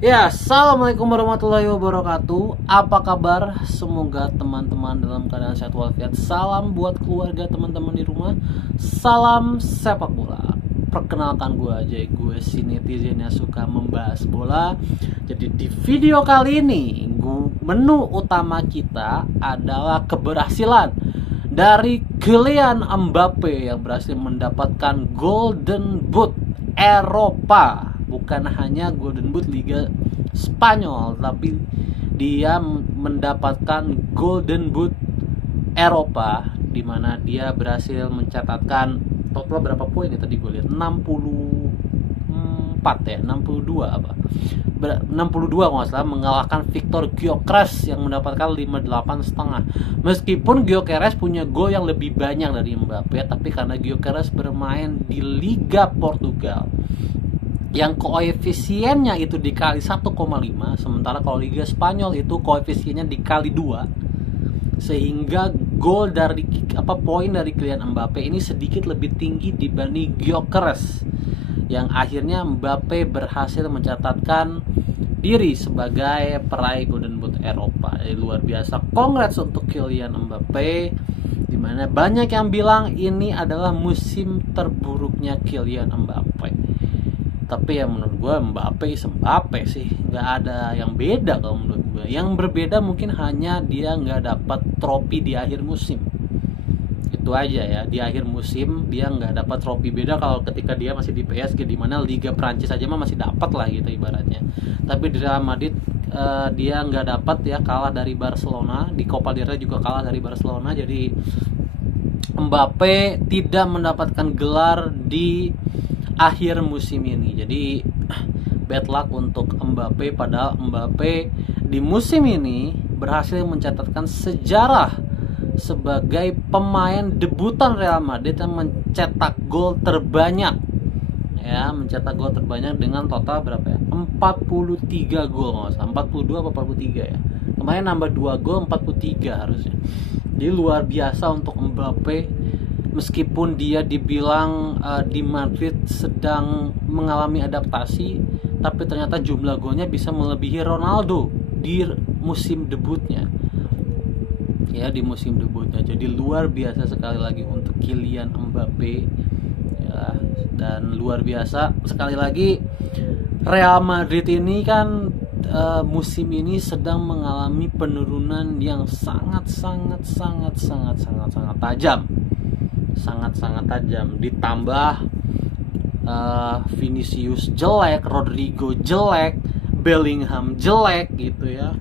Ya, assalamualaikum warahmatullahi wabarakatuh. Apa kabar? Semoga teman-teman dalam keadaan sehat walafiat. Salam buat keluarga teman-teman di rumah. Salam sepak bola. Perkenalkan gue aja, gue si netizen yang suka membahas bola. Jadi di video kali ini, menu utama kita adalah keberhasilan dari Kylian Mbappe yang berhasil mendapatkan Golden Boot Eropa. Bukan hanya Golden Boot Liga Spanyol, tapi dia mendapatkan Golden Boot Eropa, di mana dia berhasil mencatatkan total berapa poin ya tadi gue lihat 64 ya, 62 apa 62 kalau nggak salah, mengalahkan Victor Gyökeres yang mendapatkan 58,5. Meskipun Gyökeres punya gol yang lebih banyak dari Mbappe, tapi karena Gyökeres bermain di Liga Portugal yang koefisiennya itu dikali 1,5, sementara kalau Liga Spanyol itu koefisiennya dikali 2, sehingga gol dari poin dari Kylian Mbappe ini sedikit lebih tinggi dibanding Gyökeres, yang akhirnya Mbappe berhasil mencatatkan diri sebagai peraih Golden Boot Eropa. Jadi luar biasa, congrats untuk Kylian Mbappe, dimana banyak yang bilang ini adalah musim terburuknya Kylian Mbappe. Tapi ya menurut gue Mbappe sih, nggak ada yang beda kalau menurut gue. Yang berbeda mungkin hanya dia nggak dapat trofi di akhir musim, itu aja ya. Di akhir musim dia nggak dapat trofi. Beda kalau ketika dia masih di PSG, di mana Liga Prancis aja mah masih dapat lah gitu ibaratnya. Tapi di Real Madrid dia nggak dapat ya, kalah dari Barcelona. Di Copa del Rey juga kalah dari Barcelona. Jadi Mbappe tidak mendapatkan gelar di akhir musim ini. Jadi bad luck untuk Mbappe, padahal Mbappe di musim ini berhasil mencatatkan sejarah sebagai pemain debutan Real Madrid yang mencetak gol terbanyak. Ya, mencetak gol terbanyak dengan total berapa ya? 43 gol nggak usah, 42 atau 43 ya. Kemarin nambah 2 gol, 43 harusnya. Jadi luar biasa untuk Mbappe. Meskipun dia dibilang di Madrid sedang mengalami adaptasi, tapi ternyata jumlah golnya bisa melebihi Ronaldo di musim debutnya. Ya, di musim debutnya. Jadi luar biasa sekali lagi untuk Kylian Mbappe. Ya, dan luar biasa sekali lagi Real Madrid ini kan musim ini sedang mengalami penurunan yang sangat tajam. Sangat tajam, ditambah Vinicius jelek, Rodrigo jelek, Bellingham jelek gitu ya.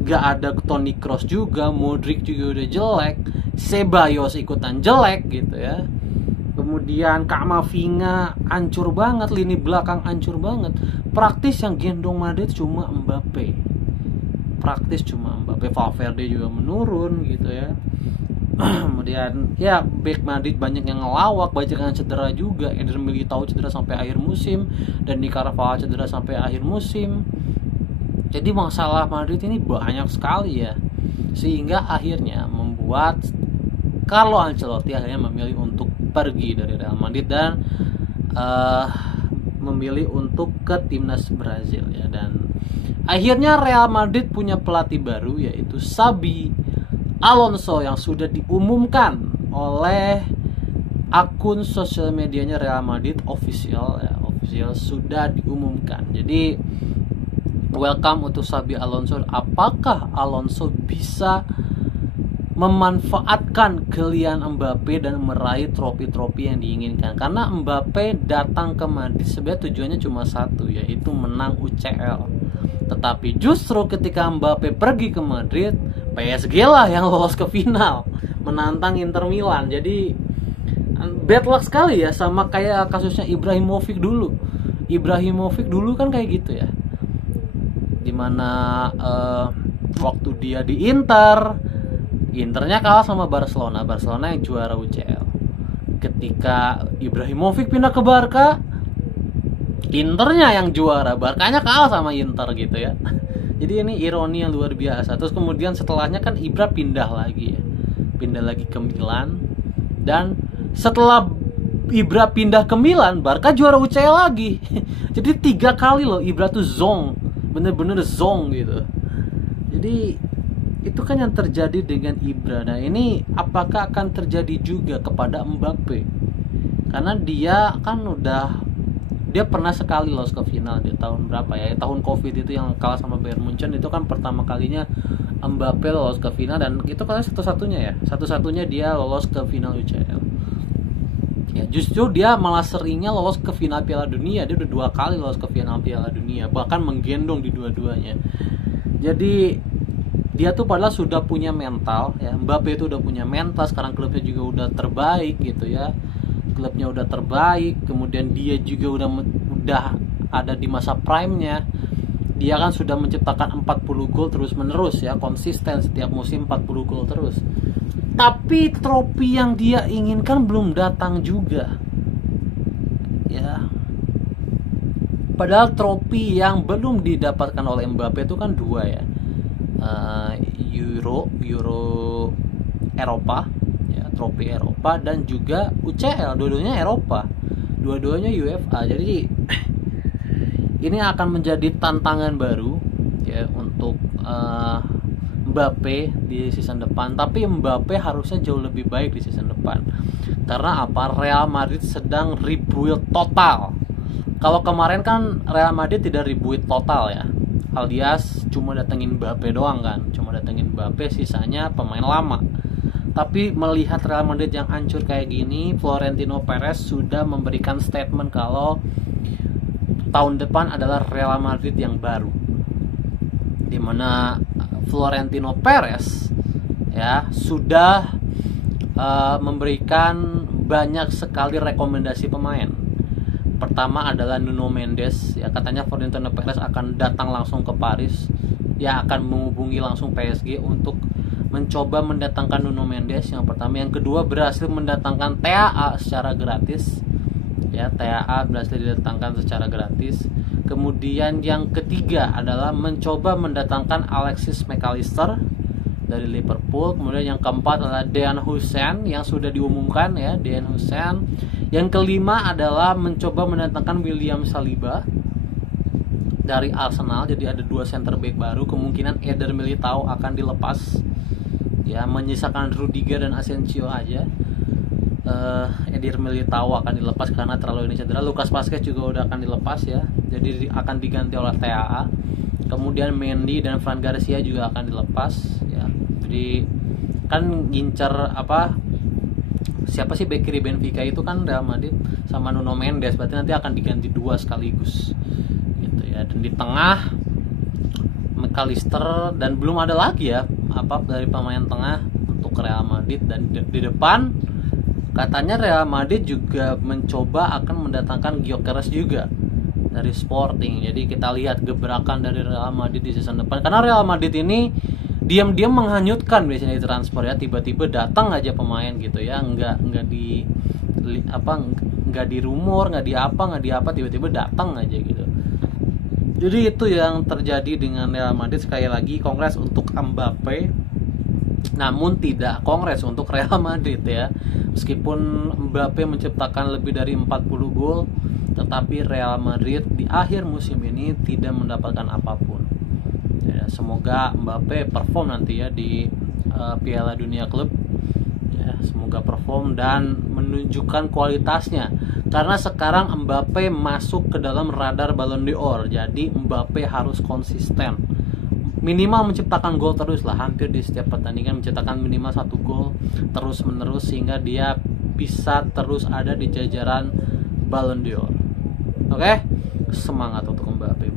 Gak ada Toni Kroos juga, Modric juga udah jelek, Ceballos ikutan jelek gitu ya. Kemudian Camavinga hancur banget, lini belakang hancur banget. Praktis yang gendong Madrid cuma Mbappe. Valverde juga menurun gitu ya. Kemudian ya back Madrid banyak yang ngelawak, banyak yang cedera juga. Eder Militao cedera sampai akhir musim, dan Di Carvajal cedera sampai akhir musim. Jadi masalah Madrid ini banyak sekali ya, sehingga akhirnya membuat Carlo Ancelotti akhirnya memilih untuk pergi dari Real Madrid dan memilih untuk ke timnas Brazil ya. Dan akhirnya Real Madrid punya pelatih baru, yaitu Xabi Alonso, yang sudah diumumkan oleh akun sosial medianya Real Madrid official sudah diumumkan. Jadi welcome untuk Xabi Alonso. Apakah Alonso bisa memanfaatkan Kylian Mbappe dan meraih trofi-trofi yang diinginkan? Karena Mbappe datang ke Madrid sebenarnya tujuannya cuma satu, yaitu menang UCL. Tetapi justru ketika Mbappe pergi ke Madrid, PSG lah yang lolos ke final, menantang Inter Milan. Jadi bad luck sekali ya, sama kayak kasusnya Ibrahimovic dulu. Ibrahimovic dulu kan kayak gitu ya, dimana waktu dia di Internya kalah sama Barcelona yang juara UCL. Ketika Ibrahimovic pindah ke Barca, Internya yang juara, Barkanya kalah sama Inter gitu ya. Jadi ini ironi yang luar biasa. Terus kemudian setelahnya kan Ibra pindah lagi ke Milan, dan setelah Ibra pindah ke Milan, Barca juara UCL lagi. Jadi 3 kali loh Ibra tuh zong bener-bener zong gitu. Jadi itu kan yang terjadi dengan Ibra. Nah ini apakah akan terjadi juga kepada Mbappe? Karena dia kan dia pernah sekali lolos ke final di tahun berapa ya? Tahun Covid itu yang kalah sama Bayern Munchen, itu kan pertama kalinya Mbappe lolos ke final, dan itu kan satu-satunya dia lolos ke final UCL. Ya, justru dia malah seringnya lolos ke final Piala Dunia. Dia udah 2 kali lolos ke final Piala Dunia, bahkan menggendong di dua-duanya. Jadi dia tuh padahal sudah punya mental ya. Mbappe itu udah punya mental, sekarang klubnya juga udah terbaik gitu ya. Klubnya udah terbaik, kemudian dia juga udah ada di masa prime-nya. Dia kan sudah menciptakan 40 gol terus menerus ya, konsisten setiap musim 40 gol terus. Tapi trofi yang dia inginkan belum datang juga. Ya. Padahal trofi yang belum didapatkan oleh Mbappe itu kan 2 ya. Euro Eropa, trofi Eropa, dan juga UCL, dua-duanya Eropa, dua-duanya UEFA. Jadi ini akan menjadi tantangan baru ya untuk Mbappe di season depan. Tapi Mbappe harusnya jauh lebih baik di season depan. Karena apa? Real Madrid sedang rebuild total. Kalau kemarin kan Real Madrid tidak rebuild total ya, alias cuma datengin Mbappe doang kan, sisanya pemain lama. Tapi melihat Real Madrid yang hancur kayak gini, Florentino Perez sudah memberikan statement kalau tahun depan adalah Real Madrid yang baru, dimana Florentino Perez ya sudah memberikan banyak sekali rekomendasi pemain. Pertama adalah Nuno Mendes ya, katanya Florentino Perez akan datang langsung ke Paris ya, akan menghubungi langsung PSG untuk mencoba mendatangkan Nuno Mendes yang pertama. Yang kedua, berhasil mendatangkan TAA secara gratis ya, TAA berhasil didatangkan secara gratis. Kemudian yang ketiga adalah mencoba mendatangkan Alexis McAllister dari Liverpool. Kemudian yang keempat adalah Dean Huijsen yang sudah diumumkan ya, Dean Huijsen. Yang kelima adalah mencoba mendatangkan William Saliba dari Arsenal. Jadi ada 2 center back baru, kemungkinan Eder Militao akan dilepas ya, menyisakan Rudiger dan Asensio aja. Eder Militao akan dilepas karena terlalu ini cedera. Lucas Vazquez juga udah akan dilepas ya, jadi akan diganti oleh TAA. Kemudian Mendy dan Fran Garcia juga akan dilepas ya. Jadi kan ngincer siapa sih bek kiri Benfica itu kan Real Madrid sama Nuno Mendes, berarti nanti akan diganti 2 sekaligus gitu ya. Dan di tengah McAllister, dan belum ada lagi ya dari pemain tengah untuk Real Madrid. Dan di depan katanya Real Madrid juga mencoba akan mendatangkan Gyökeres juga dari Sporting. Jadi kita lihat gebrakan dari Real Madrid di season depan, karena Real Madrid ini diam-diam menghanyutkan biasanya di transfer ya, tiba-tiba datang aja pemain gitu ya, nggak di rumor, nggak di apa, tiba-tiba datang aja gitu. Jadi itu yang terjadi dengan Real Madrid. Sekali lagi, kongres untuk Mbappe, namun tidak kongres untuk Real Madrid ya. Meskipun Mbappe menciptakan lebih dari 40 gol, tetapi Real Madrid di akhir musim ini tidak mendapatkan apapun ya. Semoga Mbappe perform nanti ya di Piala Dunia Klub ya, semoga perform dan menunjukkan kualitasnya. Karena sekarang Mbappe masuk ke dalam radar Ballon d'Or, jadi Mbappe harus konsisten, minimal menciptakan gol terus lah, hampir di setiap pertandingan menciptakan minimal 1 gol terus menerus, sehingga dia bisa terus ada di jajaran Ballon d'Or. Oke, semangat untuk Mbappe.